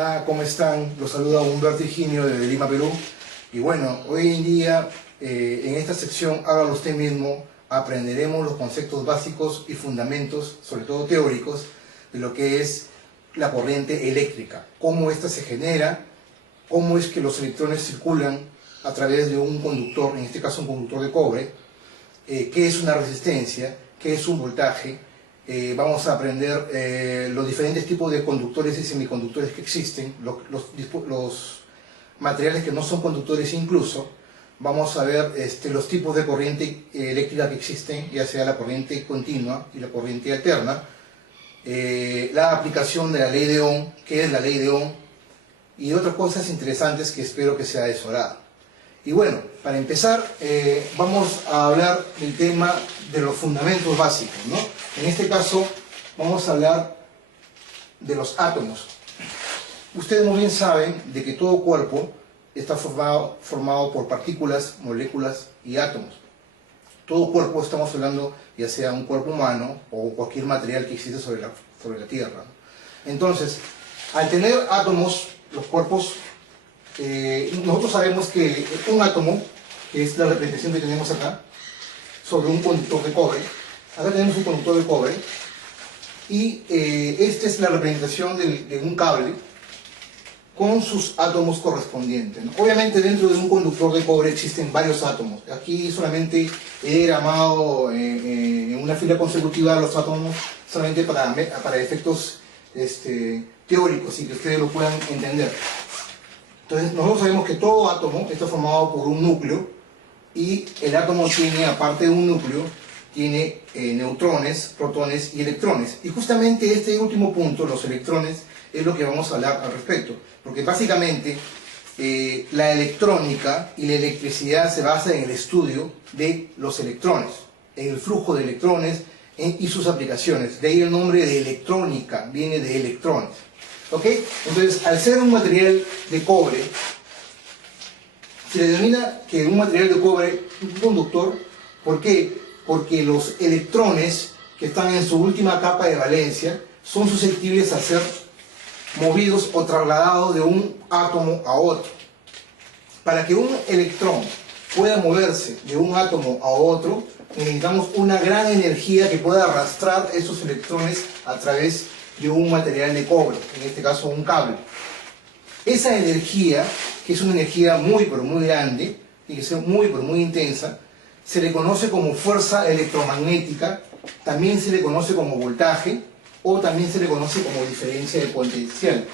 Hola, ¿cómo están? Los saluda Humberto Higinio desde Lima, Perú. Y bueno, hoy en día, en esta sección Hágalo usted mismo, aprenderemos los conceptos básicos y fundamentos, sobre todo teóricos, de lo que es la corriente eléctrica. Cómo ésta se genera, cómo es que los electrones circulan a través de un conductor, en este caso un conductor de cobre, qué es una resistencia, qué es un voltaje. Vamos a aprender los diferentes tipos de conductores y semiconductores que existen, los materiales que no son conductores incluso. Vamos a ver los tipos de corriente eléctrica que existen, ya sea la corriente continua y la corriente alterna, la aplicación de la ley de Ohm, qué es la ley de Ohm, y otras cosas interesantes que espero que sea de su agrado. Y bueno, para empezar, vamos a hablar del tema de los fundamentos básicos, ¿no? En este caso, vamos a hablar de los átomos. Ustedes muy bien saben de que todo cuerpo está formado por partículas, moléculas y átomos. Todo cuerpo, estamos hablando ya sea un cuerpo humano o cualquier material que existe sobre la Tierra, ¿no? Entonces, al tener átomos, los cuerpos, nosotros sabemos que un átomo, que es la representación que tenemos acá, sobre un conductor de cobre, acá tenemos un conductor de cobre, y esta es la representación de un cable con sus átomos correspondientes, ¿no? Obviamente dentro de un conductor de cobre existen varios átomos. Aquí solamente he diagramado en una fila consecutiva los átomos solamente para efectos teóricos y que ustedes lo puedan entender. Entonces nosotros sabemos que todo átomo está formado por un núcleo y el átomo tiene, aparte de un núcleo, tiene neutrones, protones y electrones. Y justamente este último punto, los electrones, es lo que vamos a hablar al respecto. Porque básicamente la electrónica y la electricidad se basa en el estudio de los electrones, en el flujo de electrones y sus aplicaciones. De ahí el nombre de electrónica, viene de electrones. ¿Ok? Entonces, al ser un material de cobre, se le denomina que un material de cobre es un conductor. ¿Por qué? Porque los electrones que están en su última capa de valencia son susceptibles a ser movidos o trasladados de un átomo a otro. Para que un electrón pueda moverse de un átomo a otro, necesitamos una gran energía que pueda arrastrar esos electrones a través de un material de cobre, en este caso un cable. Esa energía, que es una energía muy pero muy grande, y que sea muy pero muy intensa, se le conoce como fuerza electromagnética, también se le conoce como voltaje, o también se le conoce como diferencia de potencial,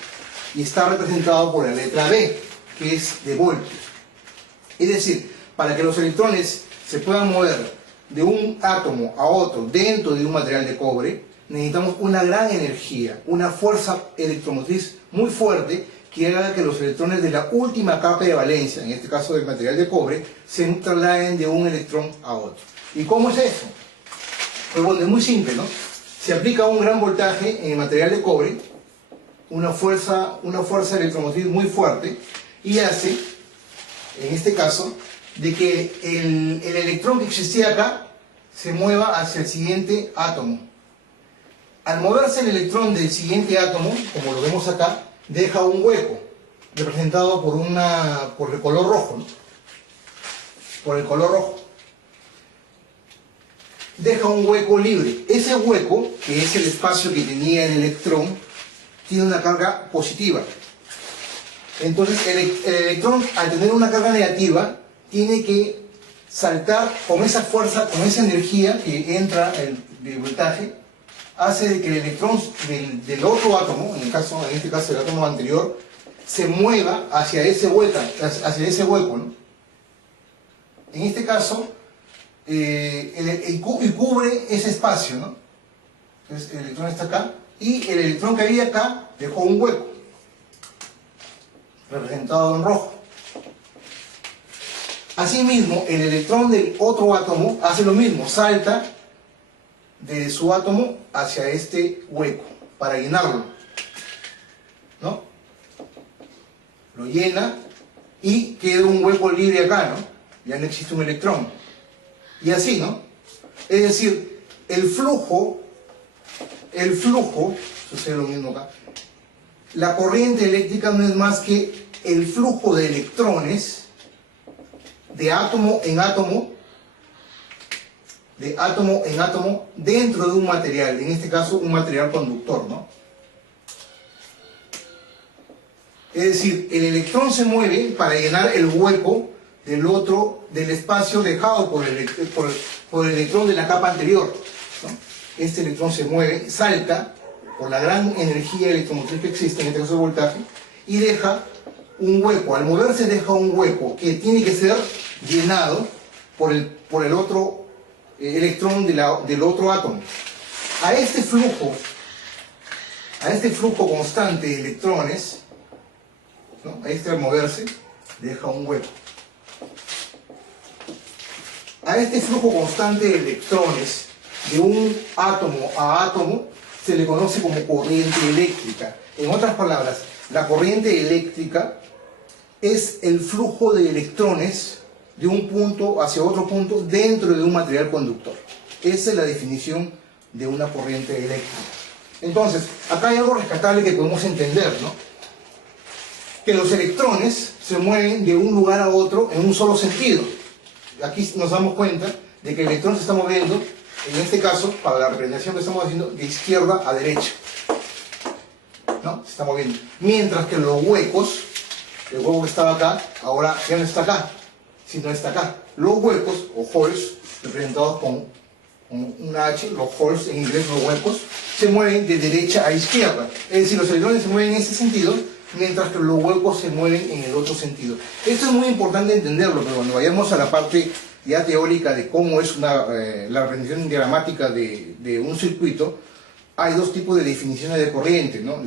y está representado por la letra B, que es de voltios. Es decir, para que los electrones se puedan mover de un átomo a otro dentro de un material de cobre, necesitamos una gran energía, una fuerza electromotriz muy fuerte que haga que los electrones de la última capa de valencia, en este caso del material de cobre, se trasladen de un electrón a otro. ¿Y cómo es eso? Pues bueno, es muy simple, ¿no? Se aplica un gran voltaje en el material de cobre, una fuerza electromotriz muy fuerte, y hace, en este caso, de que el electrón que existía acá se mueva hacia el siguiente átomo. Al moverse el electrón del siguiente átomo, como lo vemos acá, deja un hueco, representado por el color rojo, ¿no? Por el color rojo. Deja un hueco libre. Ese hueco, que es el espacio que tenía el electrón, tiene una carga positiva. Entonces el electrón, al tener una carga negativa, tiene que saltar con esa fuerza, con esa energía que entra el voltaje, hace de que el electrón del otro átomo, en este caso el átomo anterior, se mueva hacia ese hueco, ¿no? En este caso, y cubre ese espacio, ¿no? Entonces el electrón está acá, y el electrón que había acá dejó un hueco, representado en rojo. Asimismo, el electrón del otro átomo hace lo mismo, salta de su átomo hacia este hueco para llenarlo, ¿no? Lo llena y queda un hueco libre acá, ¿no? Ya no existe un electrón. Y así, ¿no? Es decir, el flujo, sucede lo mismo acá, La corriente eléctrica no es más que el flujo de electrones de átomo en átomo, dentro de un material, en este caso un material conductor, ¿no? Es decir, el electrón se mueve para llenar el hueco del espacio dejado por el electrón de la capa anterior, ¿no? Este electrón se mueve, salta por la gran energía electromotriz que existe, en este caso el voltaje, y deja un hueco. Al moverse deja un hueco que tiene que ser llenado por el otro electrón del otro átomo. A este flujo constante de electrones, ¿no? A este al moverse deja un hueco. A este flujo constante de electrones de un átomo a átomo se le conoce como corriente eléctrica. En otras palabras, la corriente eléctrica es el flujo de electrones de un punto hacia otro punto dentro de un material conductor. Esa es la definición de una corriente eléctrica. Entonces, acá hay algo rescatable que podemos entender, ¿no? Que los electrones se mueven de un lugar a otro en un solo sentido. Aquí nos damos cuenta de que el electrón se está moviendo, en este caso, para la representación que estamos haciendo, de izquierda a derecha, ¿no? Se está moviendo. Mientras que los huecos, el hueco que estaba acá, ahora ya no está acá, sino está acá. Los huecos, o holes, representados con una H, los holes en inglés, los huecos, se mueven de derecha a izquierda. Es decir, los electrones se mueven en ese sentido, mientras que los huecos se mueven en el otro sentido. Esto es muy importante entenderlo, pero cuando vayamos a la parte ya teórica de cómo es la representación diagramática de un circuito, hay dos tipos de definiciones de corriente, ¿no?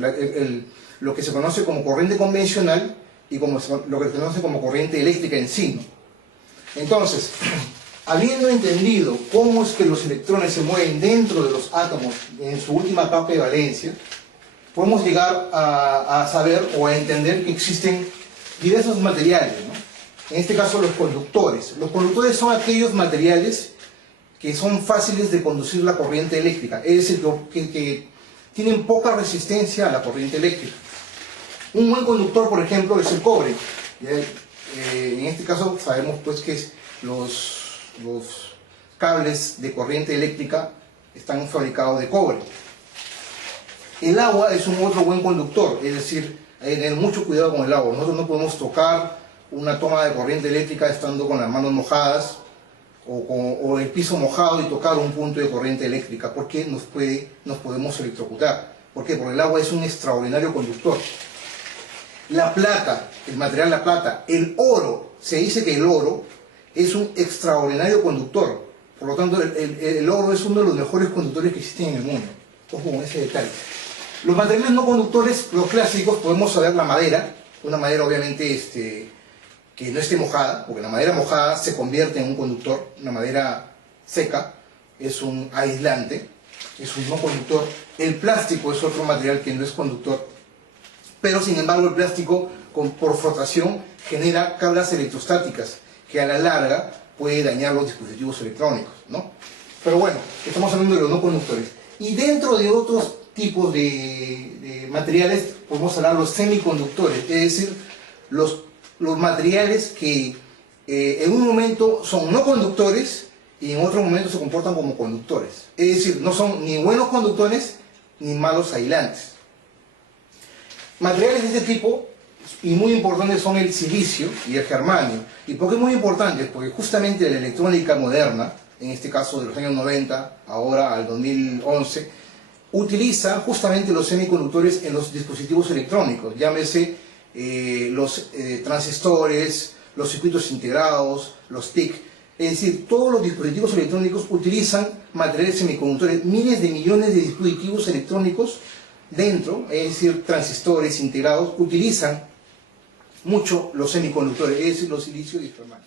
Lo que se conoce como corriente convencional y lo que se conoce como corriente eléctrica en sí, ¿no? Entonces, habiendo entendido cómo es que los electrones se mueven dentro de los átomos en su última capa de valencia, podemos llegar a saber o a entender que existen diversos materiales, ¿no? En este caso los conductores. Los conductores son aquellos materiales que son fáciles de conducir la corriente eléctrica, es decir, que tienen poca resistencia a la corriente eléctrica. Un buen conductor, por ejemplo, es el cobre. En este caso sabemos pues que los cables de corriente eléctrica están fabricados de cobre. El agua es un otro buen conductor, es decir, hay que tener mucho cuidado con el agua. Nosotros no podemos tocar una toma de corriente eléctrica estando con las manos mojadas o el piso mojado y tocar un punto de corriente eléctrica, porque nos podemos electrocutar. ¿Por qué? Porque el agua es un extraordinario conductor. La plata, el material la plata, el oro, se dice que el oro es un extraordinario conductor. Por lo tanto, el oro es uno de los mejores conductores que existen en el mundo. Ojo con ese detalle. Los materiales no conductores, los clásicos, podemos saber la madera, una madera obviamente que no esté mojada, porque la madera mojada se convierte en un conductor. Una madera seca es un aislante, es un no conductor. El plástico es otro material que no es conductor, pero sin embargo el plástico por frotación genera cargas electrostáticas que a la larga puede dañar los dispositivos electrónicos, ¿no? Pero bueno, estamos hablando de los no conductores. Y dentro de otros tipos de materiales podemos hablar de los semiconductores, es decir, los materiales que en un momento son no conductores y en otro momento se comportan como conductores. Es decir, no son ni buenos conductores ni malos aislantes. Materiales de este tipo, y muy importantes, son el silicio y el germanio. ¿Y por qué muy importantes? Porque justamente la electrónica moderna, en este caso de los años 90, ahora al 2011, utiliza justamente los semiconductores en los dispositivos electrónicos, llámese los transistores, los circuitos integrados, los TIC. Es decir, todos los dispositivos electrónicos utilizan materiales semiconductores, miles de millones de dispositivos electrónicos dentro, es decir, transistores integrados, utilizan mucho los semiconductores, es decir, los silicios y germanio.